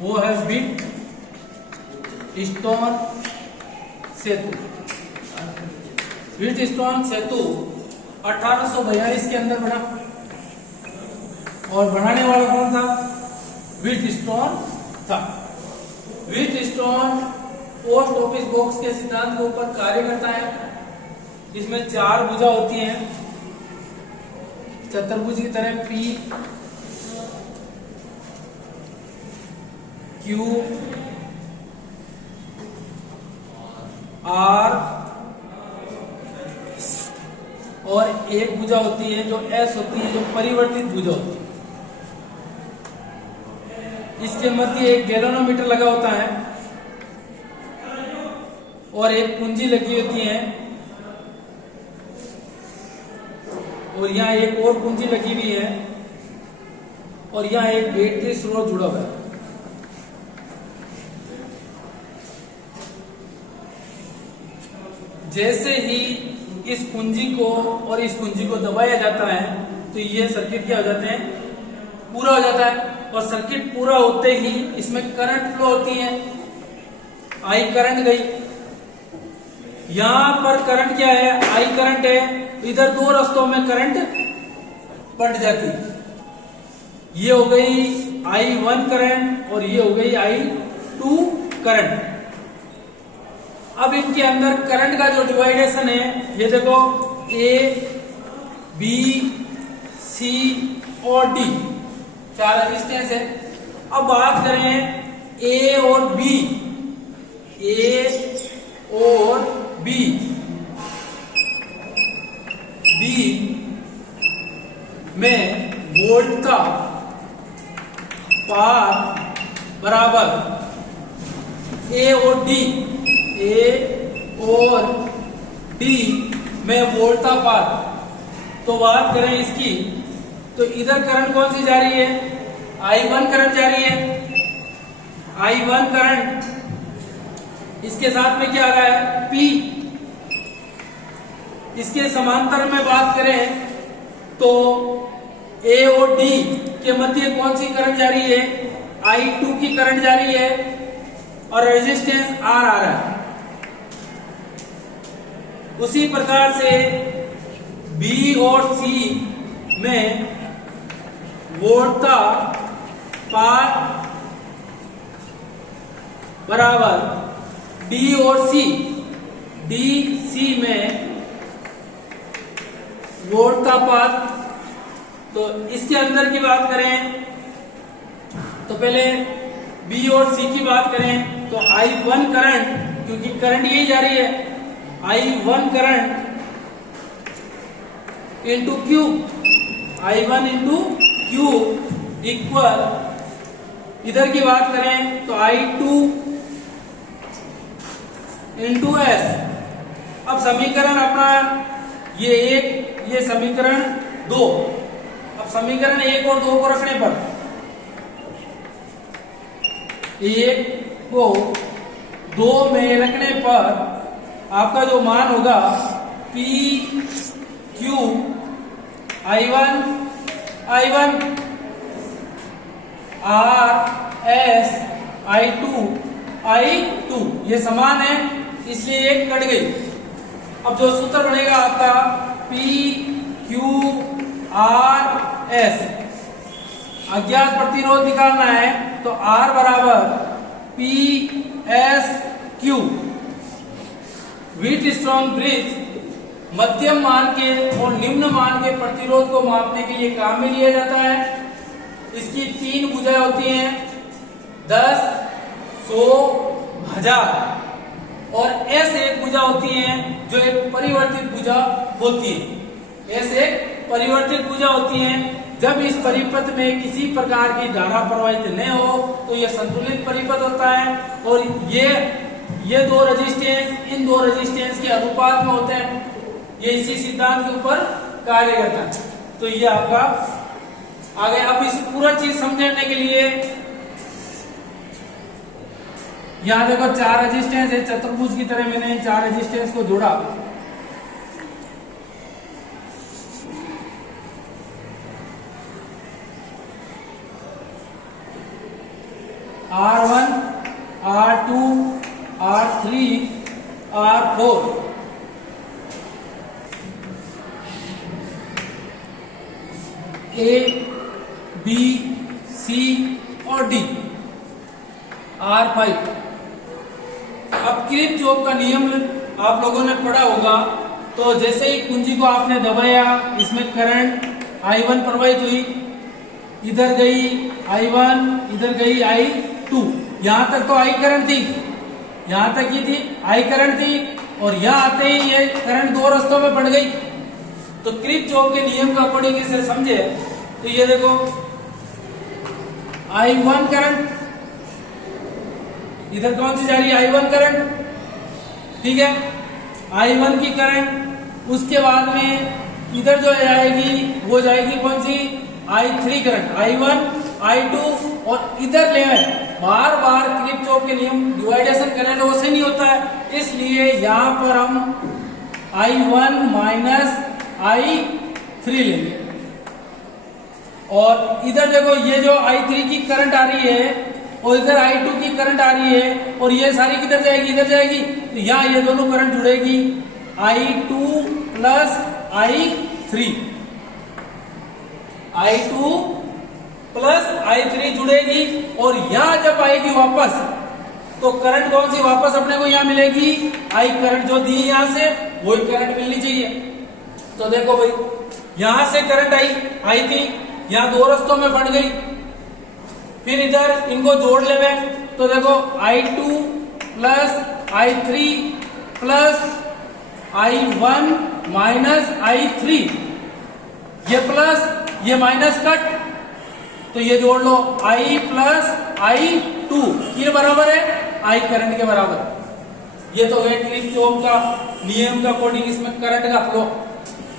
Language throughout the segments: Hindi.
वो है व्हीट स्टोन सेतु। व्हीट स्टोन सेतु 1842 के अंदर बना और बनाने वाला कौन था? व्हीट स्टोन था। Wheat stone post office box के सिद्धांत के ऊपर कार्य करता है। इसमें 4 भुजा होती हैं चतुर्भुज की तरह, P, Q, R और एक भुजा होती है जो S होती है, जो परिवर्तित भुजा होती है। इसके मध्य एक गैल्वेनोमीटर लगा होता है और एक कुंजी लगी होती है और यहाँ एक और कुंजी लगी हुई है और यहाँ एक बैटरी स्रोत जुड़ा हुआ है। जैसे ही इस कुंजी को और इस कुंजी को दबाया जाता है तो ये सर्किट क्या हो जाते हैं? पूरा हो जाता है। और सर्किट पूरा होते ही इसमें करंट फ्लो होती है। आई करंट गई, यहां पर करंट क्या है? आई करंट है। इधर 2 रास्तों में करंट बढ़ जाती है। ये हो गई I1 करंट और ये हो गई I2 करंट। अब इनके अंदर करंट का जो डिवाइडेशन है, ये देखो A, B, C और D 4 रेजिस्टेंस है। अब बात करें A और B, A और B में वोल्ट का पाथ बराबर A और D, A और D में वोल्ट का पाथ। तो बात करें इसकी, तो इधर करंट कौन सी जा रही है? I1 करंट जा रही है। I1 करंट इसके साथ में क्या आ रहा है? P। इसके समांतर में बात करें तो A और D के मध्य कौन सी करंट जा रही है? I2 की करंट जा रही है और रेजिस्टेंस R आ रहा है। उसी प्रकार से B और C में वोल्ट का पाथ बराबर D और C, DC में वोल्ट का पाथ। तो इसके अंदर की बात करें तो पहले B और C की बात करें तो I1 करंट, क्योंकि करंट यही जा रही है, I1 current into Q, I1 into Q equal, इधर की बात करें तो I2 इंटू S। अब समीकरण अपना ये 1, ये समीकरण 2। अब समीकरण 1 और 2 को रखने पर 1 को 2 में रखने पर आपका जो मान होगा P Q I1 R S I2 ये समान है, इसलिए एक कट गई। अब जो सूत्र बनेगा आपका P Q R S, अज्ञात प्रतिरोध निकालना है तो R बराबर P S Q। Wheat stone bridge मध्यम मान के और निम्न मान के प्रतिरोध को मापने के लिए काम में लिया जाता है। इसकी 3 भुजाएं होती हैं, 10, 100, 1000 और S एक भुजा होती है जो एक परिवर्तित भुजा होती है। S एक परिवर्तित भुजा होती है। जब इस परिपथ में किसी प्रकार की धारा प्रवाहित न हो तो यह संतुलित परिपथ होता है और ये 2 रेजिस्टेंस इन 2 रेजिस्टेंस के अनुपात में होते हैं। ये इसी सिद्धांत के ऊपर कार्य करता है। तो ये आपका आगे। अब इस पूरा चीज समझने के लिए यहां देखो 4 रेजिस्टेंस है, चतुर्भुज की तरह मैंने इन 4 रेजिस्टेंस को जोड़ा। R1, R2, R3, R4। A, B, C और D, R5। अब किरचॉफ का नियम आप लोगों ने पढ़ा होगा। तो जैसे ही कुंजी को आपने दबाया, इसमें करंट I1 प्रवाहित हुई, इधर गई I1, इधर गई I2। यहां तक तो I करंट थी, यहां तक ही थी I करंट थी, और यहां आते ही ये करंट दो रास्तों में बढ़ गई। तो किरचॉफ के नियम का अकॉर्डिंग इसे समझे तो ये देखो I1 करंट, इधर कौन सी जा रही है? I1 करंट, ठीक है। I1 की करंट, उसके बाद में इधर जो जाएगी वो जाएगी कौन सी? I3 करंट, I1, I2 और इधर लेवल। बार बार किरचॉफ के नियम डिवाइडेशन करें तो वैसे नहीं होता है, इसलिए यहां पर हम I1 माइनस I3 लेंगे। और इधर देखो ये जो I3 की करंट आ रही है और इधर I2 की करंट आ रही है, और ये सारी किधर जाएगी? इधर जाएगी। तो यहाँ ये दोनों करंट जुड़ेगी, I2 plus I3, I2 plus I3 जुड़ेगी। और यहाँ जब आएगी वापस तो करंट कौन सी वापस अपने को यहाँ मिलेगी? I करंट जो दी यहाँ से वही करंट मिलनी चाहिए। तो देखो भाई, यहां से करंट आई थी, यहाँ दो रास्तों में बढ़ गई, फिर इधर इनको जोड़ ले। तो देखो I2 plus I3 plus I1 minus I3, ये प्लस ये माइनस कट, तो ये जोड़ लो I प्लस I2 ये बराबर है I करंट के बराबर। ये तो है किरचॉफ का नियम का अकॉर्डिंग इसमें करंट का फ्लो।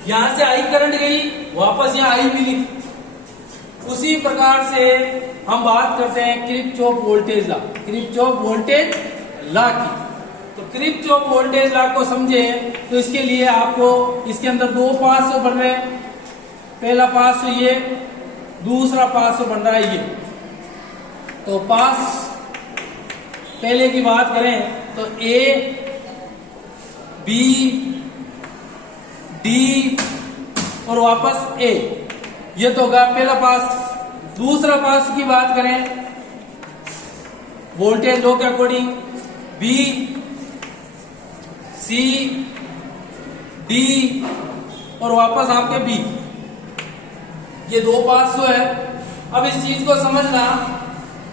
यहां से I करंट गई, वापस यहाँ I मिली। उसी प्रकार से हम बात करते हैं Kirchhoff voltage law, Kirchhoff voltage law की। तो किरचॉफ वोल्टेज लॉ को समझे तो इसके लिए आपको इसके अंदर दो पास बन रहे हैं। पहला पास ये, दूसरा पास बन रहा है ये। तो पास पहले की बात करें तो A, B, D और वापस A, ये तो होगा पहला पास। दूसरा पास की बात करें वोल्टेज लॉ के अकॉर्डिंग, B, C, D और वापस आपके B, ये दो पास जो है। अब इस चीज को समझना,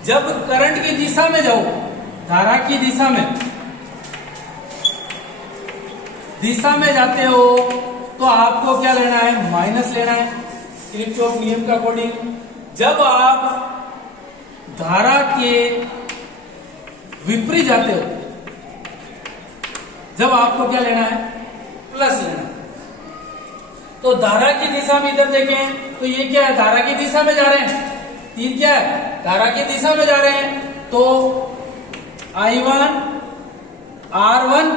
जब करंट की दिशा में जाओ, धारा की दिशा में जाते हो तो आपको क्या लेना है? माइनस लेना है किरचॉफ नियम का अकॉर्डिंग। जब आप धारा के विपरीत जाते हो, जब आपको क्या लेना है? प्लस लेना है। तो धारा की दिशा में इधर देखें तो ये क्या है? धारा की दिशा में जा रहे हैं, तीर क्या है? धारा की दिशा में जा रहे हैं। तो I1 R1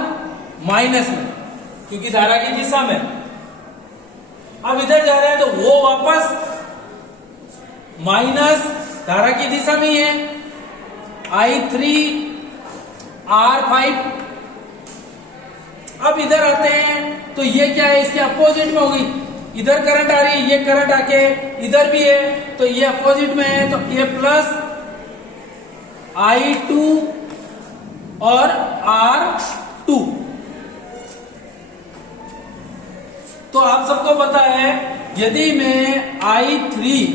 माइनस में, क्योंकि धारा की दिशा में। अब इधर जा रहे हैं तो वो वापस माइनस, धारा की दिशा में ही है, I3 R5। अब इधर आते हैं तो ये क्या है? इसके अपोजिट में हो गई। इधर करंट आ रही है, ये करंट आके इधर भी है, तो ये अपोजिट में है, तो ये प्लस I2 और R2। तो आप सबको पता है, यदि मैं I3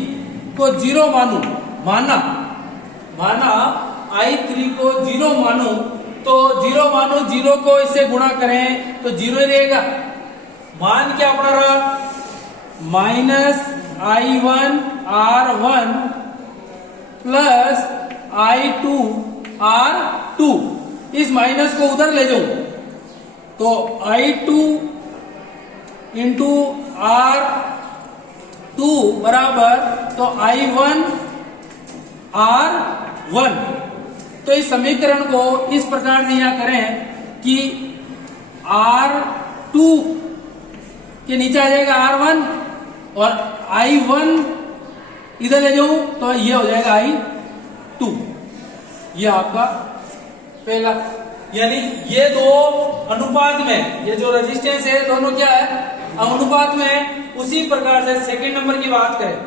को 0 माना I3 को 0 मानू, तो 0 मानो, 0 को इससे गुणा करें तो 0 ही रहेगा। मान क्या पड़ा रहा? Minus I1 R1 plus I2 R2। इस माइनस को उधर ले जाओ तो I2 इंटू R2 बराबर तो I1 R1। तो इस समीकरण को इस प्रकार से यहां करें कि R2 के नीचे आ जाएगा R1 और I1 इधर ले जाऊं तो ये हो जाएगा I2। ये आपका पहला, यानी ये दो अनुपात में, ये जो रेजिस्टेंस है दोनों क्या है अनुपात में है। उसी प्रकार से सेकंड नंबर की बात करें,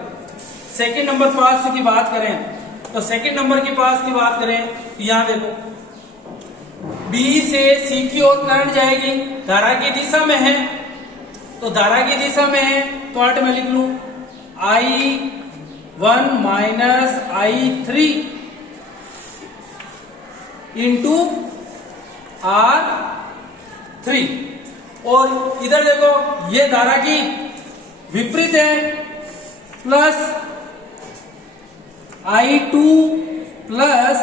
सेकंड नंबर पास की बात करें, तो सेकंड नंबर के पास की बात करें तो यहां देखो B से C की ओर करंट जाएगी, धारा की दिशा में है, तो धारा की दिशा में है तो अर्थ में लिख लूं I1 minus I3 into R3। और इधर देखो ये धारा की विपरीत है, plus I2 plus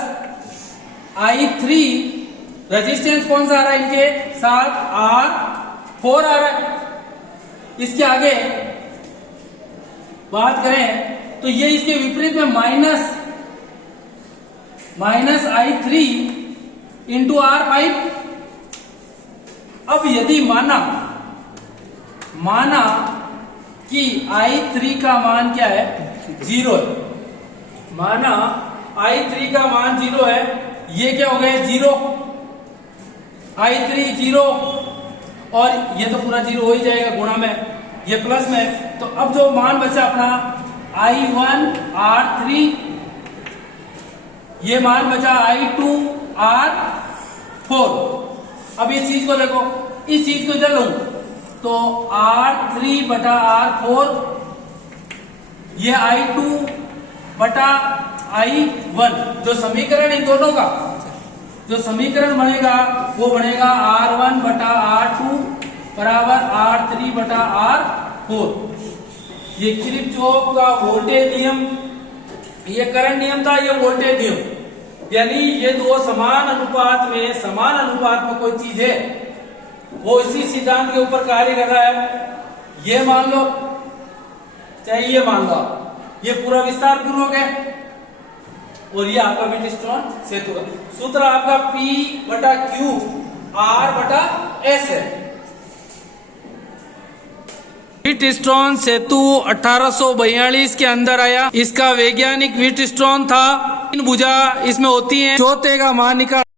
I3, resistance कौन सा आ रहा है इनके साथ R4 आ रहा है। इसके आगे बात करें तो ये इसके विपरीत में माइनस I3 इंटू R5। अब यदि माना कि I3 का मान क्या है 0 है, माना I3 का मान 0 है, ये क्या हो गया 0, I3 0 और ये तो पूरा 0 हो ही जाएगा गुणा में, ये प्लस में। तो अब जो मान बचा अपना I1 R3, ये मान बचा I2 R4। अब इस चीज को देखो, इस चीज को इधर लूं तो R3 बटा R4, ये I2 बटा I1, जो समीकरण इन दोनों का जो समीकरण बनेगा वो बनेगा R1 बटा R2 बराबर R3 बटा R4। ये किरचॉफ का वोल्टेज नियम, ये करंट नियम था, ये वोल्टेज नियम, यानी ये दो समान अनुपात में कोई चीज है वो इसी सिद्धांत के ऊपर कार्य कर रहा है। ये मान लो चाहे ये मान लो, ये पूरा विस्तार पूर्वक है, और ये आपका व्हीटस्टोन सेतु का सूत्र आपका P बटा Q R बटा S है। व्हीटस्टोन सेतु 1842 के अंदर आया। इसका वैज्ञानिक व्हीटस्टोन था, 3 भुजा इसमें होती हैं। चौथे का मान निकाल